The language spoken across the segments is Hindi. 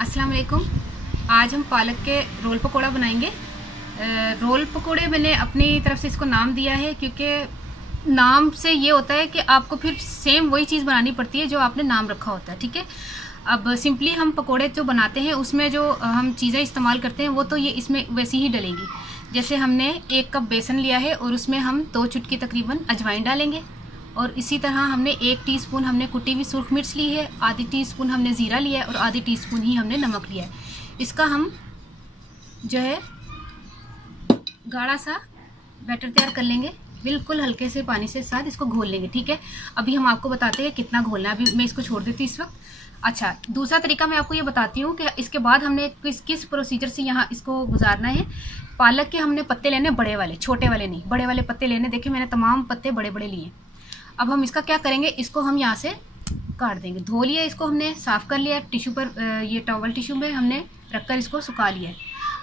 अस्सलाम वालेकुम। आज हम पालक के रोल पकोड़ा बनाएंगे। रोल पकोड़े मैंने अपनी तरफ से इसको नाम दिया है क्योंकि नाम से ये होता है कि आपको फिर सेम वही चीज़ बनानी पड़ती है जो आपने नाम रखा होता है। ठीक है, अब सिंपली हम पकोड़े जो बनाते हैं उसमें जो हम चीज़ें इस्तेमाल करते हैं वो तो ये इसमें वैसी ही डलेंगी। जैसे हमने 1 कप बेसन लिया है और उसमें हम 2 चुटकी तकरीबन अजवाइन डालेंगे, और इसी तरह हमने 1 टीस्पून हमने कुटी हुई सुरख मिर्च ली है, आधी टीस्पून हमने ज़ीरा लिया है और आधी टीस्पून ही हमने नमक लिया है। इसका हम जो है गाढ़ा सा बैटर तैयार कर लेंगे, बिल्कुल हल्के से पानी से साथ इसको घोल लेंगे। ठीक है, अभी हम आपको बताते हैं कितना घोलना है। अभी मैं इसको छोड़ देती इस वक्त। अच्छा, दूसरा तरीका मैं आपको ये बताती हूँ कि इसके बाद हमने किस प्रोसीजर से यहाँ इसको गुजारना है। पालक के हमने पत्ते लेने बड़े वाले, छोटे वाले नहीं, बड़े वाले पत्ते लेने। देखिए मैंने तमाम पत्ते बड़े बड़े लिए। अब हम इसका क्या करेंगे, इसको हम यहाँ से काट देंगे। धो लिया इसको, हमने साफ कर लिया टिश्यू पर, ये टॉवल टिश्यू में हमने रखकर इसको सुखा लिया है।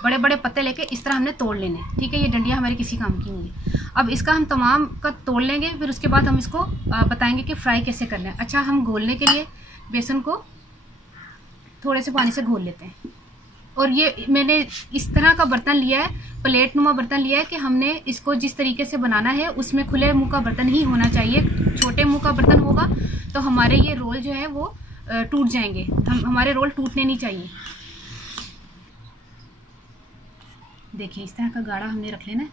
बड़े बड़े पत्ते लेके इस तरह हमने तोड़ लेने। ठीक है, ये डंडियाँ हमारे किसी काम की नहीं है। अब इसका हम तमाम का तोड़ लेंगे, फिर उसके बाद हम इसको बताएंगे कि फ्राई कैसे करना है। अच्छा, हम घोलने के लिए बेसन को थोड़े से पानी से घोल लेते हैं। और ये मैंने इस तरह का बर्तन लिया है, प्लेट नुमा बर्तन लिया है कि हमने इसको जिस तरीके से बनाना है उसमें खुले मुंह का बर्तन ही होना चाहिए। छोटे मुंह का बर्तन होगा तो हमारे ये रोल जो है वो टूट जाएंगे। हमारे रोल टूटने नहीं चाहिए। देखिए इस तरह का गाढ़ा हमने रख लेना है,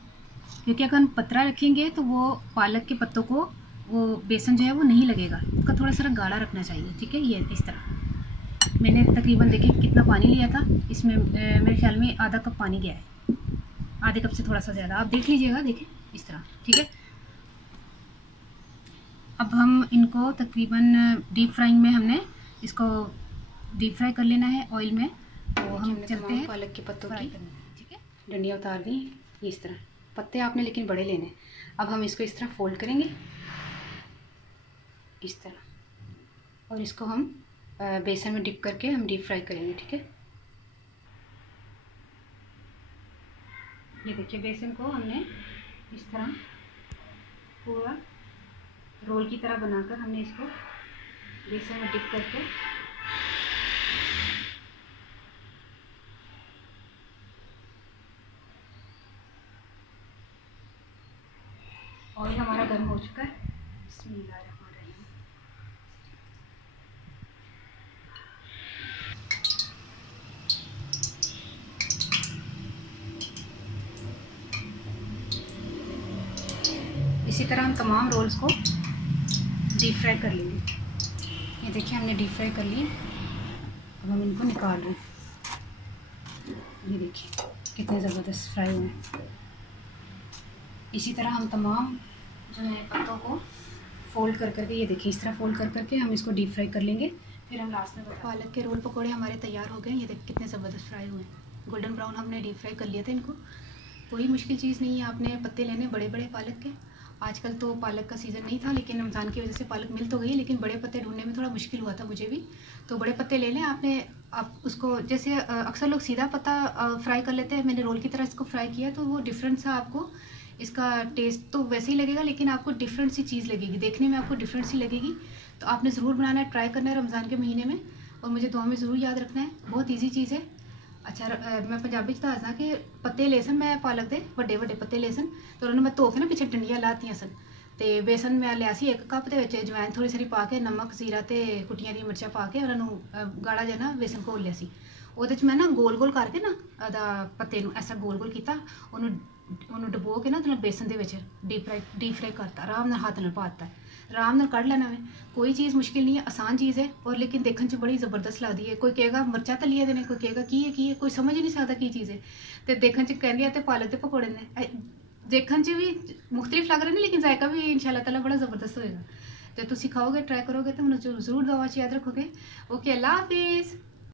क्योंकि अगर हम पतरा रखेंगे तो वो पालक के पत्तों को वो बेसन जो है वो नहीं लगेगा। उसका थोड़ा सा गाढ़ा रखना चाहिए। ठीक है, ये इस तरह मैंने तकरीबन देखिए कितना पानी लिया था, इसमें मेरे ख्याल में आधा कप पानी गया है, आधे कप से थोड़ा सा ज़्यादा। आप देख लीजिएगा, देखिए इस तरह। ठीक है, अब हम इनको तकरीबन डीप फ्राइंग में हमने इसको डीप फ्राई कर लेना है ऑयल में। तो हम चलते हैं पालक के पत्तों की। ठीक है, डंडियाँ उतार दी इस तरह। पत्ते आपने लेकिन बड़े लेने। अब हम इसको इस तरह फोल्ड करेंगे इस तरह, और इसको हम बेसन में डिप करके हम डीप फ्राई करेंगे। ठीक है, ये देखिए बेसन को हमने इस तरह पूरा रोल की तरह बनाकर हमने इसको बेसन में डिप करके ऑयल हमारा गर्म हो चुका है। बिस्मिल्लाह। इसी तरह हम तमाम रोल्स को डीप फ्राई कर लेंगे। ये देखिए हमने डीप फ्राई कर लिए। अब हम इनको निकाल रहे हैं। ये देखिए कितने ज़बरदस्त फ्राई हुए। इसी तरह हम तमाम जो है पत्तों को फोल्ड कर करके, ये देखिए इस तरह फोल्ड कर करके हम इसको डीप फ्राई कर लेंगे। फिर हम लास्ट में पालक के रोल पकौड़े हमारे तैयार हो गए। ये देखिए कितने ज़बरदस्त फ्राई हुए, गोल्डन ब्राउन हमने डीप फ्राई कर लिया था इनको। कोई मुश्किल चीज़ नहीं है, आपने पत्ते लेने बड़े बड़े पालक के। आजकल तो पालक का सीज़न नहीं था, लेकिन रमज़ान की वजह से पालक मिल तो गई, लेकिन बड़े पत्ते ढूंढने में थोड़ा मुश्किल हुआ था मुझे भी। तो बड़े पत्ते ले लें आपने। आप उसको जैसे अक्सर लोग सीधा पत्ता फ्राई कर लेते हैं, मैंने रोल की तरह इसको फ्राई किया तो वो डिफरेंट सा आपको इसका टेस्ट तो वैसे ही लगेगा, लेकिन आपको डिफरेंट सी चीज़ लगेगी, देखने में आपको डिफरेंट सी लगेगी। तो आपने ज़रूर बनाना है, ट्राई करना है रमज़ान के महीने में, और मुझे दुआ में ज़रूर याद रखना है। बहुत ईजी चीज़ है। अच्छा, मैं पंजाबी च दसदा कि पत्ते ले सन मैं पालक दे बड़े बड़े पत्ते ले सन, तो उन्होंने मैं धो के ना पिछे डंडियाँ लातियाँ सन। तो बेसन मैं लिया 1 कप दे विच अजवैन थोड़ी सारी पा के, नमक ज़ीरा ते कुटियां दी मिर्चां पा के उन्होंने गाढ़ा जिहा ना बेसन घोल लिया सी। ਉਹਦੇ 'ਚ मैं ना गोल गोल करके ना पत्ते नूं ऐसा गोल गोल किया, ਉਹਨੂੰ डुबो के ना बेसन दे विच डीप फ्राई करता, आराम नाल हाथ नाल पाता, आराम नाल कढ़ लेना। मैं कोई चीज़ मुश्किल नहीं है, आसान चीज़ है, और लेकिन देखने च बड़ी ज़बरदस्त लगती है। कोई कहेगा मिर्चा तलिए देने, कोई कहेगा की है, कोई समझ ही नहीं सकता की चीज़ है। तो देखने च कहंगे ते पालक के पकौड़े ने देखने च भी मुख्तलिफ लग रहे हैं, लेकिन जायका भी इंशाल्लाह ताला बड़ा ज़बरदस्त होएगा। तो तुम खाओगे, ट्राई करोगे तो मुझे ज़रूर दुआ च याद रखोगे। ओके, अल्लाह हाफिज़।